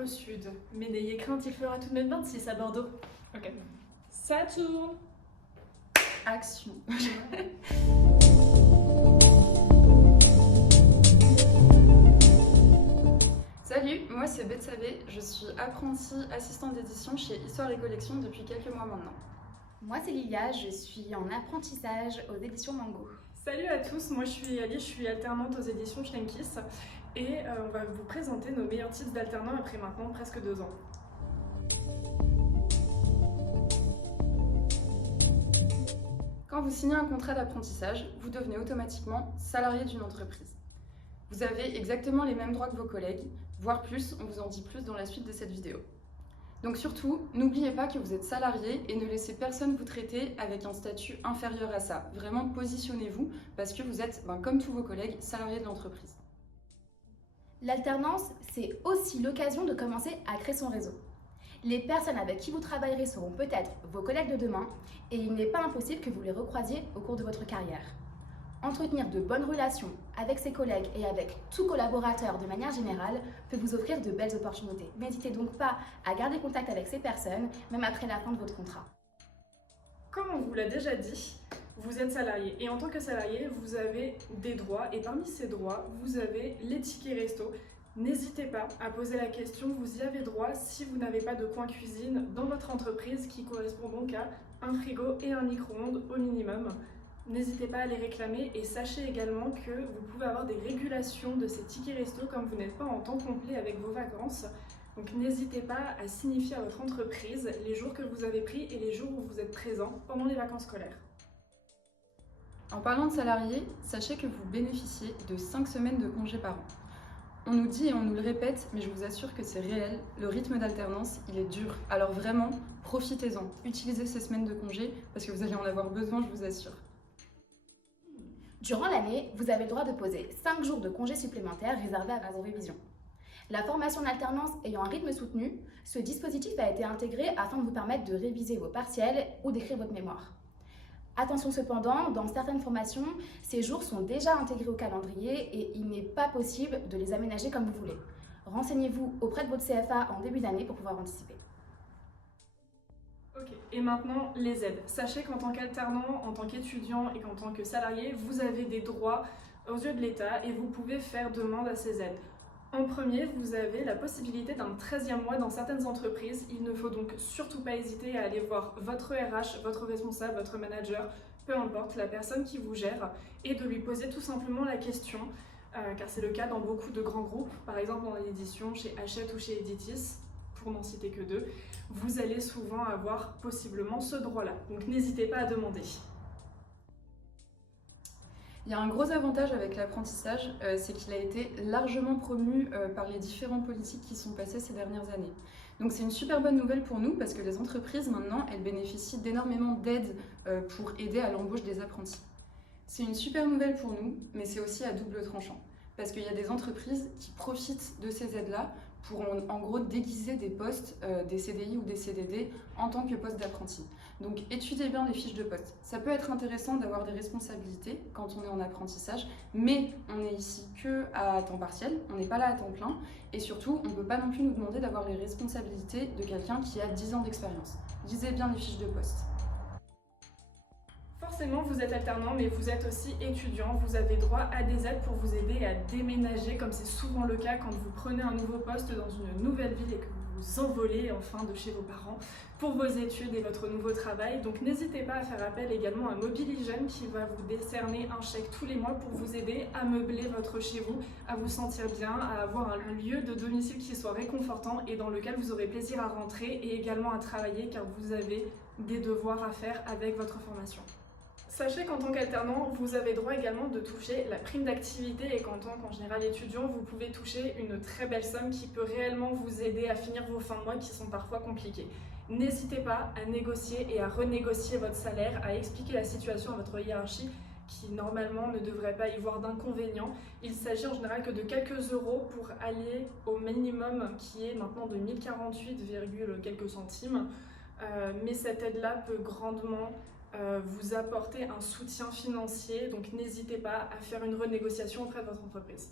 le sud. Mais n'ayez crainte, il fera tout de même 26 à Bordeaux. Ok. Ça tourne. Action. Salut, moi c'est Betsavé, je suis apprentie assistante d'édition chez Histoire et Collection depuis quelques mois maintenant. Moi c'est Lilia, je suis en apprentissage aux éditions Mango. Salut à tous, moi je suis Ali, je suis alternante aux éditions Schlenkis et on va vous présenter nos meilleurs titres d'alternants après maintenant presque 2 ans. Quand vous signez un contrat d'apprentissage, vous devenez automatiquement salarié d'une entreprise. Vous avez exactement les mêmes droits que vos collègues, voire plus, on vous en dit plus dans la suite de cette vidéo. Donc surtout, n'oubliez pas que vous êtes salarié et ne laissez personne vous traiter avec un statut inférieur à ça. Vraiment, positionnez-vous parce que vous êtes, comme tous vos collègues, salariés de l'entreprise. L'alternance, c'est aussi l'occasion de commencer à créer son réseau. Les personnes avec qui vous travaillerez seront peut-être vos collègues de demain et il n'est pas impossible que vous les recroisiez au cours de votre carrière. Entretenir de bonnes relations avec ses collègues et avec tout collaborateur de manière générale peut vous offrir de belles opportunités. N'hésitez donc pas à garder contact avec ces personnes, même après la fin de votre contrat. Comme on vous l'a déjà dit, vous êtes salarié et en tant que salarié, vous avez des droits et parmi ces droits, vous avez les tickets resto. N'hésitez pas à poser la question, vous y avez droit si vous n'avez pas de coin cuisine dans votre entreprise qui correspond donc à un frigo et un micro-ondes au minimum. N'hésitez pas à les réclamer et sachez également que vous pouvez avoir des régulations de ces tickets resto comme vous n'êtes pas en temps complet avec vos vacances. Donc n'hésitez pas à signifier à votre entreprise les jours que vous avez pris et les jours où vous êtes présent pendant les vacances scolaires. En parlant de salariés, sachez que vous bénéficiez de 5 semaines de congés par an. On nous dit et on nous le répète, mais je vous assure que c'est réel, le rythme d'alternance, il est dur. Alors vraiment, profitez-en, utilisez ces semaines de congés parce que vous allez en avoir besoin, je vous assure. Durant l'année, vous avez le droit de poser 5 jours de congés supplémentaires réservés à vos révisions. La formation d'alternance ayant un rythme soutenu, ce dispositif a été intégré afin de vous permettre de réviser vos partiels ou d'écrire votre mémoire. Attention cependant, dans certaines formations, ces jours sont déjà intégrés au calendrier et il n'est pas possible de les aménager comme vous voulez. Renseignez-vous auprès de votre CFA en début d'année pour pouvoir anticiper. Ok, et maintenant les aides. Sachez qu'en tant qu'alternant, en tant qu'étudiant et qu'en tant que salarié, vous avez des droits aux yeux de l'État et vous pouvez faire demande à ces aides. En premier, vous avez la possibilité d'un 13e mois dans certaines entreprises. Il ne faut donc surtout pas hésiter à aller voir votre RH, votre responsable, votre manager, peu importe, la personne qui vous gère, et de lui poser tout simplement la question, car c'est le cas dans beaucoup de grands groupes, par exemple dans l'édition, chez Hachette ou chez Editis, pour n'en citer que 2, vous allez souvent avoir possiblement ce droit-là. Donc n'hésitez pas à demander. Il y a un gros avantage avec l'apprentissage, c'est qu'il a été largement promu par les différents politiques qui sont passés ces dernières années. Donc c'est une super bonne nouvelle pour nous parce que les entreprises maintenant, elles bénéficient d'énormément d'aides pour aider à l'embauche des apprentis. C'est une super nouvelle pour nous, mais c'est aussi à double tranchant. Parce qu'il y a des entreprises qui profitent de ces aides-là pour en gros déguiser des postes, des CDI ou des CDD en tant que poste d'apprenti. Donc étudiez bien les fiches de poste. Ça peut être intéressant d'avoir des responsabilités quand on est en apprentissage, mais on n'est ici que à temps partiel, on n'est pas là à temps plein, et surtout on ne peut pas non plus nous demander d'avoir les responsabilités de quelqu'un qui a 10 ans d'expérience. Lisez bien les fiches de poste. Forcément, vous êtes alternant, mais vous êtes aussi étudiant. Vous avez droit à des aides pour vous aider à déménager, comme c'est souvent le cas quand vous prenez un nouveau poste dans une nouvelle ville et que vous vous envolez enfin de chez vos parents pour vos études et votre nouveau travail. Donc n'hésitez pas à faire appel également à Mobiligène qui va vous décerner un chèque tous les mois pour vous aider à meubler votre chez vous, à vous sentir bien, à avoir un lieu de domicile qui soit réconfortant et dans lequel vous aurez plaisir à rentrer et également à travailler car vous avez des devoirs à faire avec votre formation. Sachez qu'en tant qu'alternant, vous avez droit également de toucher la prime d'activité et qu'en tant qu'en général étudiant, vous pouvez toucher une très belle somme qui peut réellement vous aider à finir vos fins de mois qui sont parfois compliquées. N'hésitez pas à négocier et à renégocier votre salaire, à expliquer la situation à votre hiérarchie qui normalement ne devrait pas y voir d'inconvénients. Il s'agit en général que de quelques euros pour aller au minimum qui est maintenant de 1048, quelques centimes. Mais cette aide-là peut grandement vous apporter un soutien financier, donc n'hésitez pas à faire une renégociation auprès de votre entreprise.